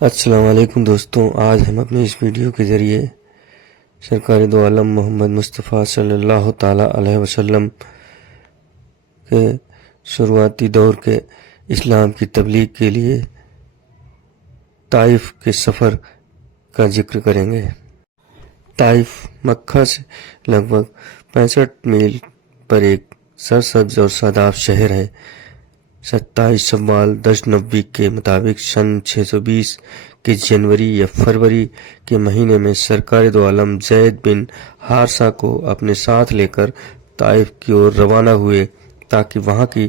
السلام علیکم دوستوں، آج ہم اپنے اس ویڈیو کے ذریعے سرکار دو عالم محمد مصطفیٰ صلی اللہ تعالیٰ علیہ وسلم کے شروعاتی دور کے اسلام کی تبلیغ کے لیے طائف کے سفر کا ذکر کریں گے۔ طائف مکہ سے لگ بھگ 65 میل پر ایک سرسبز اور شاداب شہر ہے۔ 27 شوال 1090 کے مطابق سن 620 کے جنوری یا فروری کے مہینے میں سرکار دو عالم زید بن حارثہ کو اپنے ساتھ لے کر طائف کی اور روانہ ہوئے تاکہ وہاں کی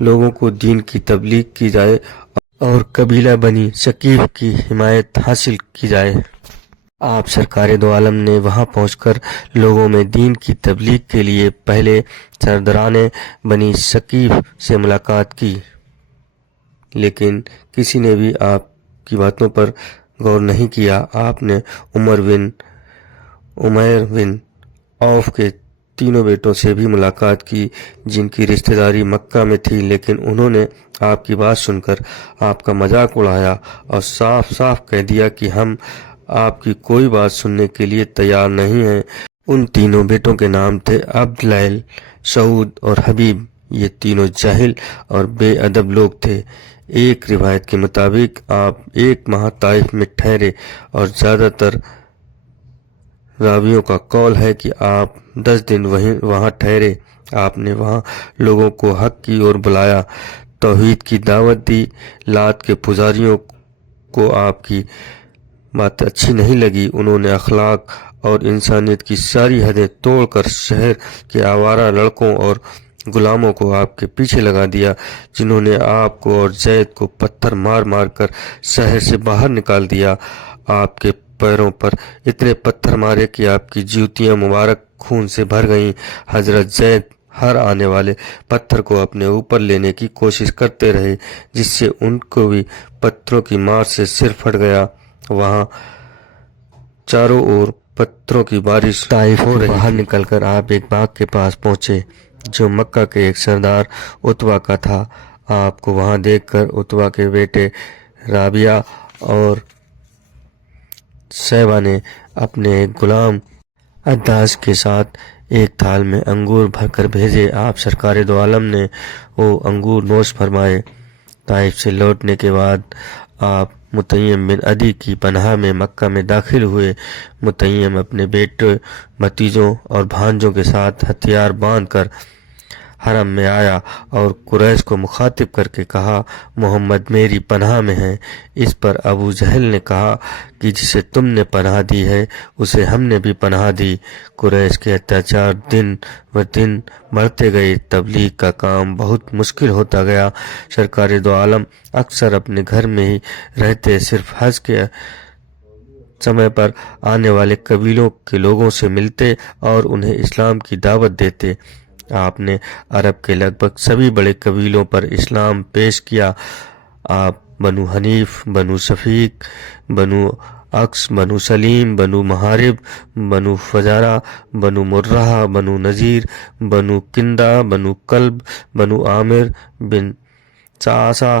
لوگوں کو دین کی تبلیغ کی جائے اور قبیلہ بنی ثقیف کی حمایت حاصل کی جائے۔ آپ سرکار دو عالم نے وہاں پہنچ کر لوگوں میں دین کی تبلیغ کے لیے پہلے سرداران بنی ثقیف سے ملاقات کی، لیکن کسی نے بھی آپ کی باتوں پر غور نہیں کیا۔ آپ نے عمیر بن عوف کے تینوں بیٹوں سے بھی ملاقات کی جن کی رشتہ داری مکہ میں تھی، لیکن انہوں نے آپ کی بات سن کر آپ کا مذاق اڑایا اور صاف صاف کہہ دیا کہ ہم آپ کی کوئی بات سننے کے لیے تیار نہیں ہیں۔ ان تینوں بیٹوں کے نام تھے عبداللہ، سعود اور حبیب۔ یہ تینوں جاہل اور بے ادب لوگ تھے۔ ایک روایت کے مطابق آپ 1 ماہ طائف میں ٹھہرے اور زیادہ تر راویوں کا قول ہے کہ آپ 10 دن وہاں ٹھہرے۔ آپ نے وہاں لوگوں کو حق کی اور بلایا، توحید کی دعوت دی۔ لات کے پجاریوں کو آپ کی بات اچھی نہیں لگی۔ انہوں نے اخلاق اور انسانیت کی ساری حدیں توڑ کر شہر کے آوارہ لڑکوں اور غلاموں کو آپ کے پیچھے لگا دیا، جنہوں نے آپ کو اور زید کو پتھر مار مار کر شہر سے باہر نکال دیا۔ آپ کے پیروں پر اتنے پتھر مارے کہ آپ کی جوتیاں مبارک خون سے بھر گئیں۔ حضرت زید ہر آنے والے پتھر کو اپنے اوپر لینے کی کوشش کرتے رہے، جس سے ان کو بھی پتھروں کی مار سے سر پھٹ گیا۔ وہاں چاروں اور پتھروں کی بارش طائف ہو رہی۔ باہر نکل کر آپ ایک باغ کے پاس پہنچے جو مکہ کے ایک سردار عتبہ کا تھا۔ آپ کو وہاں دیکھ کر عتبہ کے بیٹے رابعہ اور شیبہ نے اپنے ایک غلام عداس کے ساتھ ایک تھال میں انگور بھر کر بھیجے۔ آپ سرکار دو عالم نے وہ انگور نوش فرمائے۔ طائف سے لوٹنے کے بعد آپ متیم بن عدی کی پناہ میں مکہ میں داخل ہوئے۔ متیم اپنے بیٹے، بھتیجوں اور بھانجوں کے ساتھ ہتھیار باندھ کر حرم میں آیا اور قریش کو مخاطب کر کے کہا، محمد میری پناہ میں ہے۔ اس پر ابو جہل نے کہا کہ جسے تم نے پناہ دی ہے اسے ہم نے بھی پناہ دی۔ قریش کے اتیاچار دن و دن بڑھتے گئے، تبلیغ کا کام بہت مشکل ہوتا گیا۔ سرکار دو عالم اکثر اپنے گھر میں ہی رہتے، صرف حج کے سمے پر آنے والے قبیلوں کے لوگوں سے ملتے اور انہیں اسلام کی دعوت دیتے۔ آپ نے عرب کے لگ بھگ سبھی بڑے قبیلوں پر اسلام پیش کیا۔ آپ بنو حنیف، بنو شفیق، بنو عقس، بنو سلیم، بنو محارب، بنو فزارہ، بنو مرہ، بنو نذیر، بنو کندہ، بنو کلب، بنو عامر بن صعصع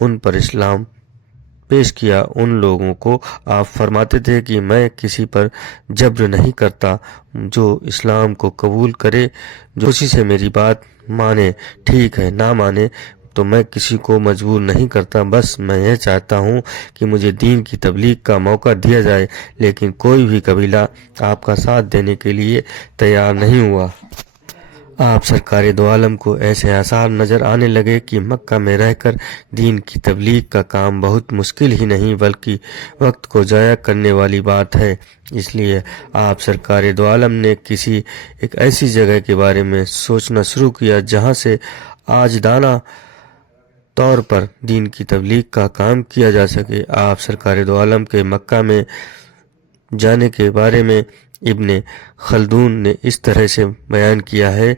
ان پر اسلام پیش کیا۔ ان لوگوں کو آپ فرماتے تھے کہ میں کسی پر جبر نہیں کرتا، جو اسلام کو قبول کرے، جو خوشی سے میری بات مانے ٹھیک ہے، نہ مانے تو میں کسی کو مجبور نہیں کرتا، بس میں یہ چاہتا ہوں کہ مجھے دین کی تبلیغ کا موقع دیا جائے۔ لیکن کوئی بھی قبیلہ آپ کا ساتھ دینے کے لیے تیار نہیں ہوا۔ آپ سرکار دو عالم کو ایسے آثار نظر آنے لگے کہ مکہ میں رہ کر دین کی تبلیغ کا کام بہت مشکل ہی نہیں بلکہ وقت کو ضائع کرنے والی بات ہے۔ اس لیے آپ سرکار دو عالم نے کسی ایک ایسی جگہ کے بارے میں سوچنا شروع کیا جہاں سے عاجزانہ طور پر دین کی تبلیغ کا کام کیا جا سکے۔ آپ سرکار دو عالم کے مکہ میں جانے کے بارے میں ابن خلدون نے اس طرح سے بیان کیا ہے،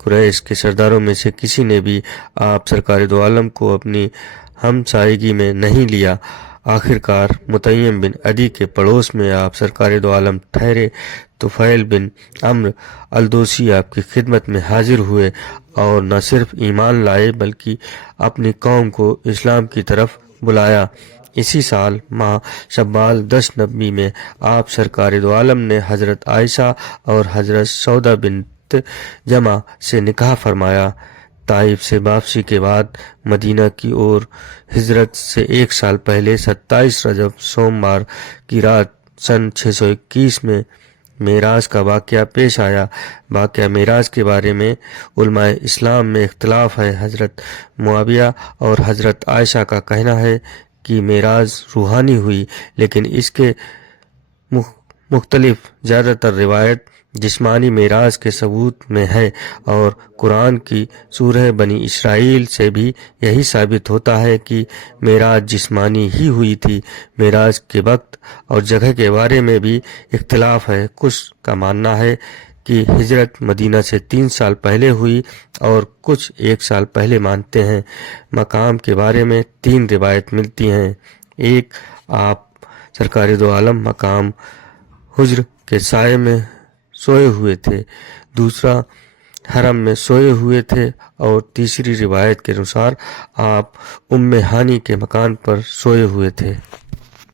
قریش کے سرداروں میں سے کسی نے بھی آپ سرکار دو عالم کو اپنی ہمسائیگی میں نہیں لیا۔ آخر کار متیم بن عدی کے پڑوس میں آپ سرکار دو عالم ٹھہرے۔ طفیل بن عمرو الدوسی آپ کی خدمت میں حاضر ہوئے اور نہ صرف ایمان لائے بلکہ اپنی قوم کو اسلام کی طرف بلایا۔ اسی سال ماہ شوال 10 نبی میں آپ سرکار دو عالم نے حضرت عائشہ اور حضرت سودا بنت جمع سے نکاح فرمایا۔ طائف سے واپسی کے بعد مدینہ کی اور ہجرت سے 1 سال پہلے 27 رجب سوموار کی رات سن 621 میں معراج کا واقعہ پیش آیا۔ واقعہ معراج کے بارے میں علماء اسلام میں اختلاف ہے۔ حضرت معاویہ اور حضرت عائشہ کا کہنا ہے کہ معراج روحانی ہوئی، لیکن اس کے مختلف زیادہ تر روایت جسمانی معراج کے ثبوت میں ہے، اور قرآن کی سورہ بنی اسرائیل سے بھی یہی ثابت ہوتا ہے کہ معراج جسمانی ہی ہوئی تھی۔ معراج کے وقت اور جگہ کے بارے میں بھی اختلاف ہے۔ کچھ کا ماننا ہے کہ ہجرت مدینہ سے 3 سال پہلے ہوئی اور کچھ 1 سال پہلے مانتے ہیں۔ مقام کے بارے میں 3 روایت ملتی ہیں۔ ایک، آپ سرکار دو عالم مقام حجر کے سائے میں سوئے ہوئے تھے۔ دوسرا، حرم میں سوئے ہوئے تھے، اور تیسری روایت کے انوسار آپ ام ہانی کے مکان پر سوئے ہوئے تھے۔